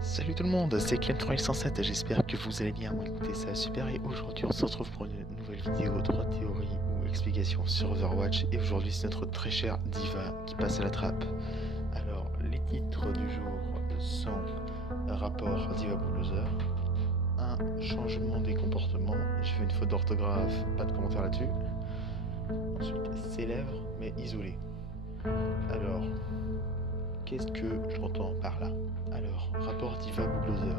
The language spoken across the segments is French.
Salut tout le monde, c'est Clem3107 et j'espère que vous allez bien. Écoutez, ça va super et aujourd'hui on se retrouve pour une nouvelle vidéo droit théorie ou explication sur Overwatch et aujourd'hui c'est notre très cher D.Va qui passe à la trappe. Alors, les titres du jour sont un rapport D.Va Bulldozer, un changement des comportements, j'ai fait une faute d'orthographe, pas de commentaire là-dessus. Ensuite, célèbre mais isolé. Alors, qu'est-ce que j'entends par là? Alors, rapport D.Va Bulldozer.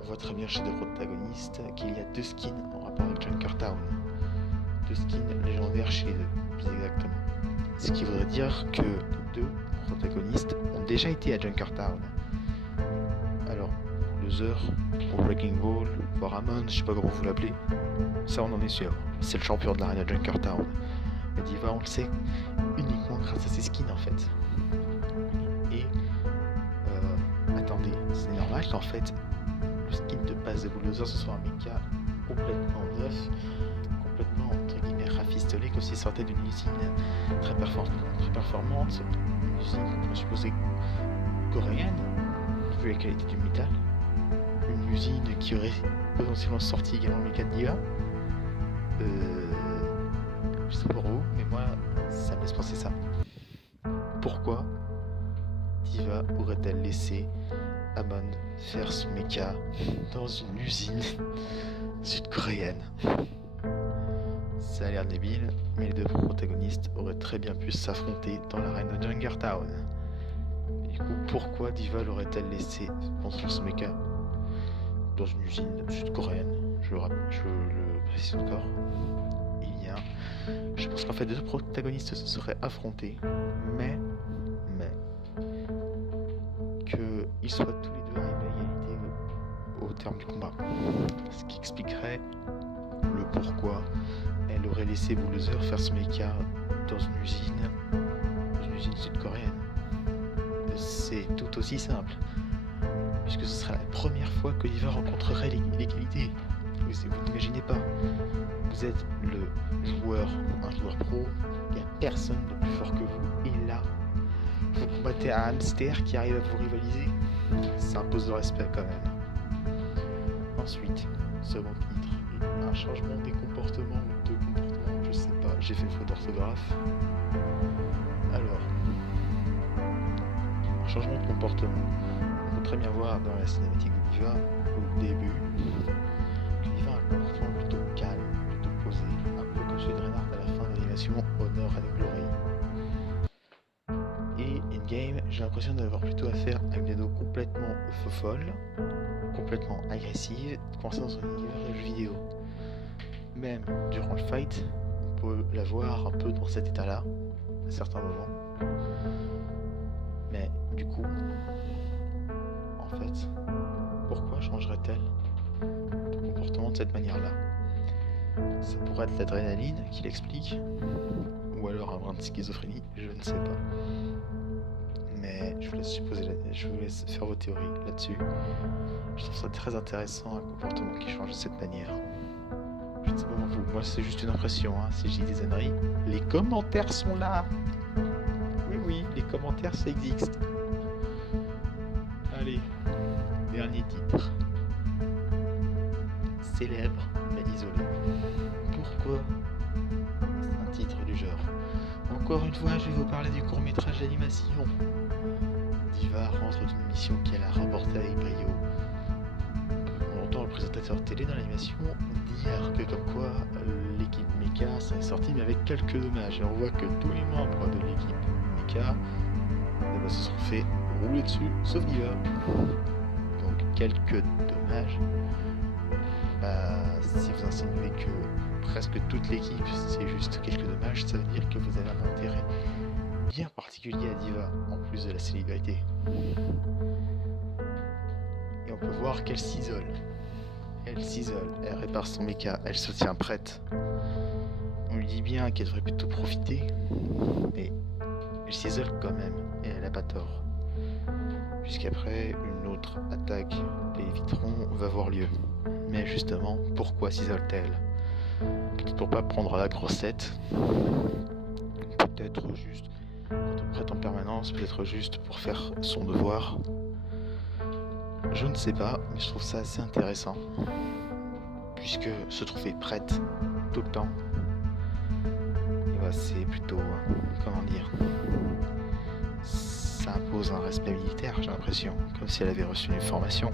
On voit très bien chez deux protagonistes qu'il y a deux skins en rapport avec Junkertown. Deux skins légendaires chez eux, plus exactement. Ce qui voudrait dire que les deux protagonistes ont déjà été à Junkertown. Alors, Loser, pour Breaking Ball, pour Amon, je sais pas comment vous l'appelez, ça on en est sûr. C'est le champion de l'arène de Junkertown. Mais D.Va, on le sait uniquement grâce à ses skins en fait. Et attendez, c'est normal qu'en fait le skin de base de Bulldozer ce soit un mecha complètement neuf, complètement entre guillemets rafistolé, comme s'il sortait d'une usine très performante, une usine qu'on peut supposer coréenne, vu la qualité du métal, une usine qui aurait potentiellement sorti également le mecha de D.Va. Je sais pas pour vous, mais moi ça me laisse penser ça. Pourquoi D.Va aurait-elle laissé Amon faire son mecha dans une usine sud-coréenne? Ça a l'air débile, mais les deux protagonistes auraient très bien pu s'affronter dans l'arène de Junkertown. Du coup, pourquoi D.Va l'aurait-elle laissé construire son mecha dans une usine sud-coréenne? Je le précise encore. Je pense qu'en fait les deux protagonistes se seraient affrontés, mais qu'ils soient tous les deux arrivés à égalité au terme du combat. Ce qui expliquerait le pourquoi elle aurait laissé Bulldozer faire son mecha dans une usine sud-coréenne. C'est tout aussi simple, puisque ce serait la première fois que D.Va rencontrerait l'égalité. Vous n'imaginez pas, vous êtes un joueur pro, il n'y a personne de plus fort que vous, et là, vous combattez un hamster qui arrive à vous rivaliser, ça impose le respect quand même. Ensuite, second titre, un changement des comportements ou de comportements, je sais pas, j'ai fait une faute d'orthographe. Alors, un changement de comportement, on peut très bien voir dans la cinématique de D.Va, au début, D.Va a un comportement plutôt calme, plutôt posé, un peu comme celui de Reinhardt à la fin de l'animation Honor and Glory. Et in-game, j'ai l'impression d'avoir plutôt affaire à une ado complètement folle, complètement agressive, coincée dans un univers de jeux vidéo. Même durant le fight, on peut la voir un peu dans cet état-là, à certains moments. Mais du coup, en fait, pourquoi changerait-elle de comportement de cette manière-là? Ça pourrait être l'adrénaline qui l'explique, ou alors un brin de schizophrénie, je ne sais pas. Mais je vous laisse faire vos théories là-dessus. Je trouve ça très intéressant, un comportement qui change de cette manière. Je ne sais pas pour vous, moi c'est juste une impression, hein. Si j'ai des âneries, les commentaires sont là. Oui, les commentaires ça existe. Allez, dernier titre. Célèbre mais isolé. Pourquoi? C'est un titre du genre. Encore une fois, je vais vous parler du court-métrage d'animation. D.Va rentre d'une mission qu'elle a rapportée avec brio. On entend le présentateur télé dans l'animation dire que comme quoi l'équipe Mecha s'en est sortie mais avec quelques dommages. Et on voit que tous les membres de l'équipe Mecha se sont fait rouler dessus, sauf D.Va. Donc quelques dommages. Si vous insinuez que presque toute l'équipe c'est juste quelques dommages, ça veut dire que vous avez un intérêt bien particulier à D.Va, en plus de la célébrité. Et on peut voir qu'elle s'isole. Elle répare son mecha, elle se tient prête. On lui dit bien qu'elle devrait plutôt profiter, mais elle s'isole quand même, et elle n'a pas tort. Puisqu'après, une autre attaque des vitrons va avoir lieu. Mais justement, pourquoi s'isole-t-elle? Peut-être pour pas prendre la grossette, peut-être juste quand on prête en permanence, peut-être juste pour faire son devoir. Je ne sais pas, mais je trouve ça assez intéressant. Puisque se trouver prête tout le temps, et bah, c'est plutôt, comment dire, ça impose un respect militaire, j'ai l'impression, comme si elle avait reçu une formation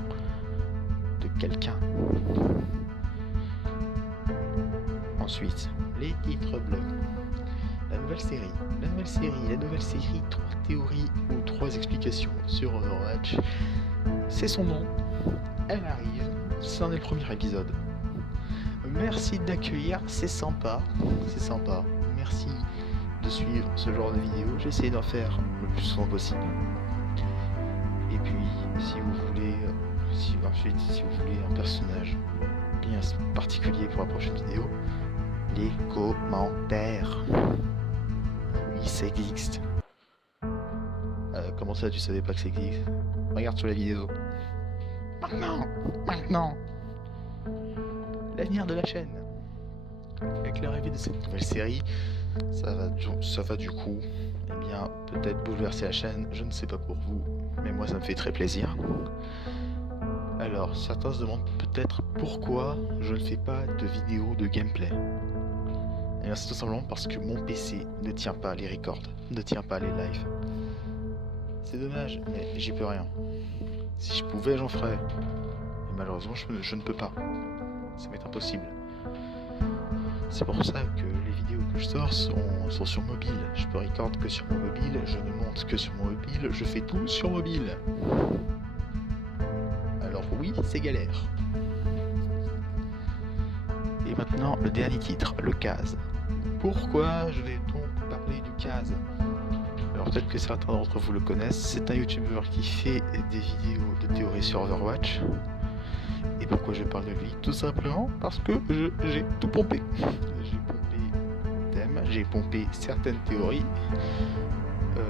de quelqu'un. Ensuite, les titres bleus. La nouvelle série, 3 théories ou 3 explications sur Overwatch. C'est son nom, elle arrive, c'en est le premier épisode. Merci d'accueillir, c'est sympa. Merci de suivre ce genre de vidéo, j'essaie d'en faire le plus souvent possible. Et puis, si vous voulez un personnage bien particulier pour la prochaine vidéo, les commentaires. Oui, ça existe. Comment ça, tu savais pas que ça existe? Regarde sur la vidéo. Maintenant. L'avenir de la chaîne. Avec l'arrivée de cette nouvelle série, ça va du coup, eh bien, peut-être bouleverser la chaîne. Je ne sais pas pour vous, mais moi ça me fait très plaisir. Alors, certains se demandent peut-être pourquoi je ne fais pas de vidéos de gameplay. Et bien, c'est tout simplement parce que mon PC ne tient pas les records, ne tient pas les lives. C'est dommage, mais j'y peux rien. Si je pouvais, j'en ferais. Et malheureusement, je ne peux pas. Ça m'est impossible. C'est pour ça que les vidéos que je sors sont sur mobile. Je peux record que sur mon mobile, je ne monte que sur mon mobile, je fais tout sur mobile. Alors oui, c'est galère. Et maintenant, le dernier titre, le CAS. Pourquoi je vais donc parler du CAS? Alors peut-être que certains d'entre vous le connaissent, c'est un youtubeur qui fait des vidéos de théorie sur Overwatch. Et pourquoi je parle de lui? Tout simplement parce que j'ai tout pompé. J'ai pompé thème, j'ai pompé certaines théories.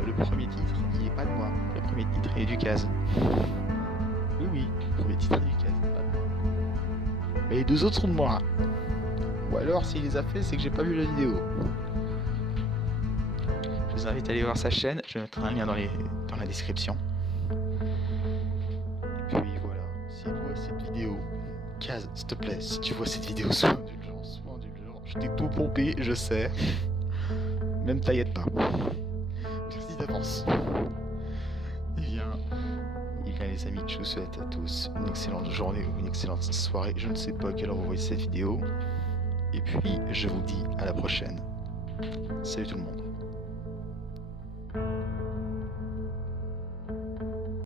Le premier titre, il n'est pas de moi. Le premier titre, il est du CAS. Oui, le premier titre est du CAS, pas de moi. Mais les deux autres sont de moi. Ou alors, s'il les a fait, c'est que j'ai pas vu la vidéo. Je vous invite à aller voir sa chaîne, je vais mettre un lien dans la description. Et puis voilà, si tu vois cette vidéo, Kaz, s'il te plaît, si tu vois cette vidéo, sois indulgent, je t'ai tout pompé, je sais. Même t'inquiète pas. Merci d'avance. Et bien les amis, je vous souhaite à tous une excellente journée ou une excellente soirée. Je ne sais pas à quelle heure vous voyez cette vidéo. Et puis je vous dis à la prochaine. Salut tout le monde.